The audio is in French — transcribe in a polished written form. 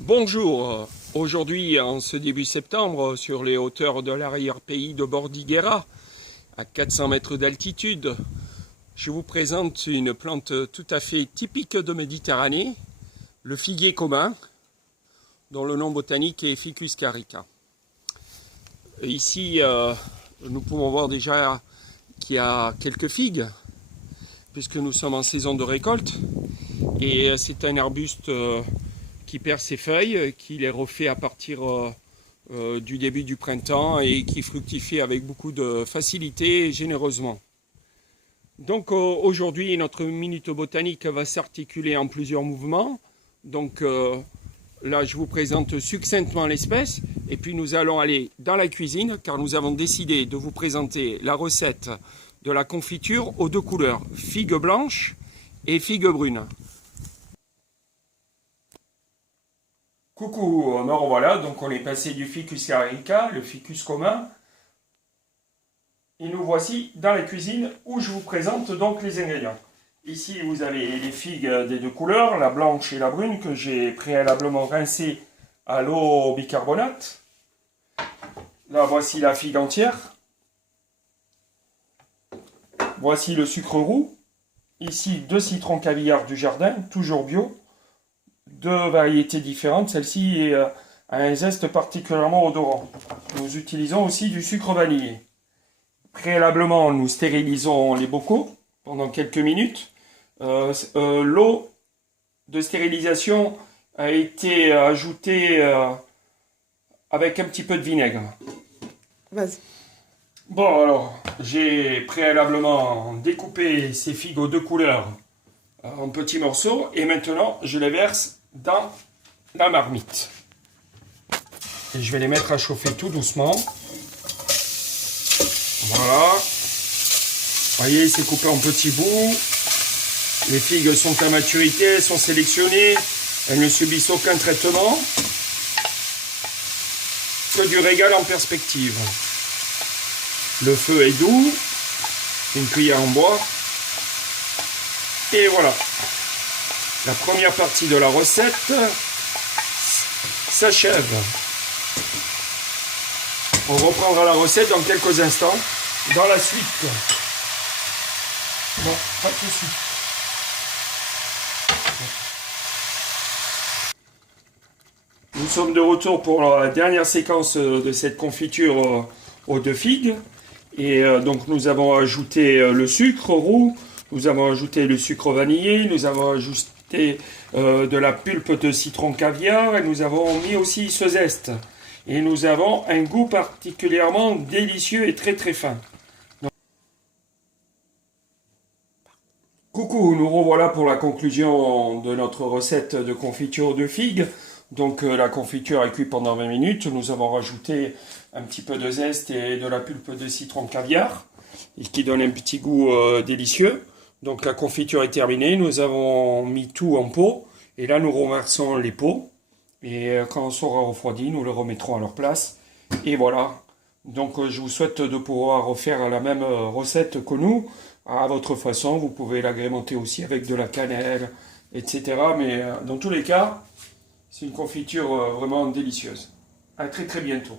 Bonjour, aujourd'hui en ce début septembre sur les hauteurs de l'arrière-pays de Bordighera, à 400 mètres d'altitude, je vous présente une plante tout à fait typique de Méditerranée, le figuier commun, dont le nom botanique est Ficus carica. Ici, nous pouvons voir déjà qu'il y a quelques figues, puisque nous sommes en saison de récolte, et c'est un arbuste qui perd ses feuilles, qui les refait à partir du début du printemps et qui fructifie avec beaucoup de facilité et généreusement. Donc aujourd'hui, notre minute botanique va s'articuler en plusieurs mouvements. Donc là, je vous présente succinctement l'espèce et puis nous allons aller dans la cuisine car nous avons décidé de vous présenter la recette de la confiture aux deux couleurs, figue blanche et figue brune. Coucou, me revoilà, donc on est passé du Ficus carica, le ficus commun, et nous voici dans la cuisine où je vous présente donc les ingrédients. Ici vous avez les figues des deux couleurs, la blanche et la brune, que j'ai préalablement rincées à l'eau bicarbonate. Là voici la figue entière. Voici le sucre roux. Ici 2 citrons caviar du jardin, toujours bio. 2 variétés différentes, celle-ci a un zeste particulièrement odorant. Nous utilisons aussi du sucre vanillé. Préalablement, nous stérilisons les bocaux pendant quelques minutes. L'eau de stérilisation a été ajoutée avec un petit peu de vinaigre. Vas-y. Bon, alors, j'ai préalablement découpé ces figues aux deux couleurs en petits morceaux et maintenant je les verse dans la marmite. Et je vais les mettre à chauffer tout doucement. Voilà. Vous voyez, c'est coupé en petits bouts. Les figues sont à maturité, elles sont sélectionnées. Elles ne subissent aucun traitement. Que du régal en perspective. Le feu est doux. Une cuillère en bois. Et voilà. La première partie de la recette s'achève. On reprendra la recette dans quelques instants. Dans la suite. Bon, pas tout de suite. Nous sommes de retour pour la dernière séquence de cette confiture aux deux figues. Et donc nous avons ajouté le sucre roux, nous avons ajouté le sucre vanillé, nous avons ajouté de la pulpe de citron caviar et nous avons mis aussi ce zeste. Et nous avons un goût particulièrement délicieux et très très fin. Donc... Coucou, nous revoilà pour la conclusion de notre recette de confiture de figues. Donc la confiture est cuite pendant 20 minutes. Nous avons rajouté un petit peu de zeste et de la pulpe de citron caviar, qui donne un petit goût délicieux. Donc la confiture est terminée, nous avons mis tout en pot, et là nous renversons les pots, et quand on sera refroidi, nous les remettrons à leur place, et voilà. Donc je vous souhaite de pouvoir refaire la même recette que nous, à votre façon. Vous pouvez l'agrémenter aussi avec de la cannelle, etc. Mais dans tous les cas, c'est une confiture vraiment délicieuse. À très très bientôt.